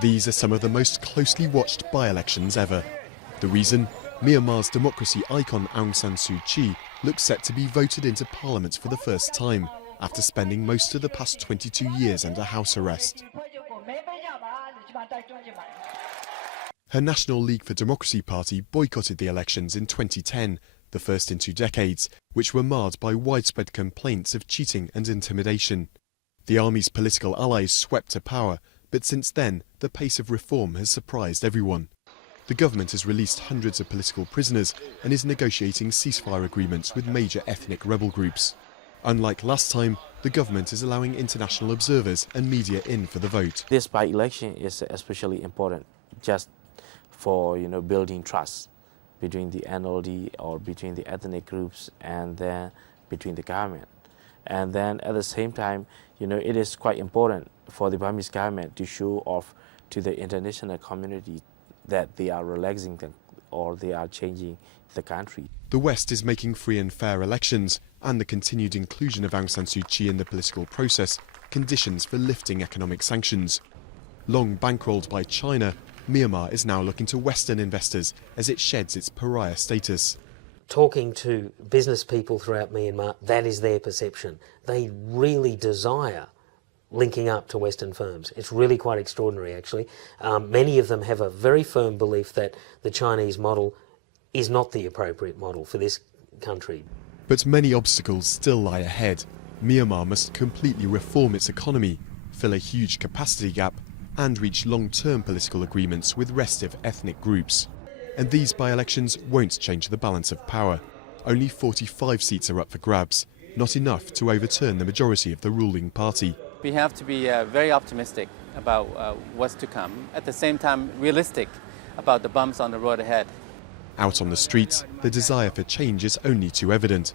These are some of the most closely watched by-elections ever. The reason? Myanmar's democracy icon Aung San Suu Kyi looks set to be voted into parliament for the first time, after spending most of the past 22 years under house arrest. Her National League for Democracy party boycotted the elections in 2010, the first in 2 decades, which were marred by widespread complaints of cheating and intimidation. The army's political allies swept to power, but since then, the pace of reform has surprised everyone. The government has released hundreds of political prisoners and is negotiating ceasefire agreements with major ethnic rebel groups. Unlike last time, the government is allowing international observers and media in for the vote. This by-election is especially important just for building trust between the NLD or between the ethnic groups and then between the government. And then at the same time, it is quite important for the Burmese government to show off to the international community that they are relaxing them or they are changing the country. The West is making free and fair elections, and the continued inclusion of Aung San Suu Kyi in the political process conditions for lifting economic sanctions. Long bankrolled by China, Myanmar is now looking to Western investors as it sheds its pariah status. Talking to business people throughout Myanmar, that is their perception. They really desire linking up to Western firms. It's really quite extraordinary, actually. Many of them have a very firm belief that the Chinese model is not the appropriate model for this country. But many obstacles still lie ahead. Myanmar must completely reform its economy, fill a huge capacity gap, and reach long-term political agreements with restive ethnic groups. And these by-elections won't change the balance of power. Only 45 seats are up for grabs, not enough to overturn the majority of the ruling party. We have to be very optimistic about what's to come, at the same time realistic about the bumps on the road ahead. Out on the streets, the desire for change is only too evident.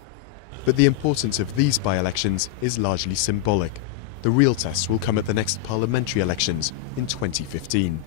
But the importance of these by-elections is largely symbolic. The real test will come at the next parliamentary elections in 2015.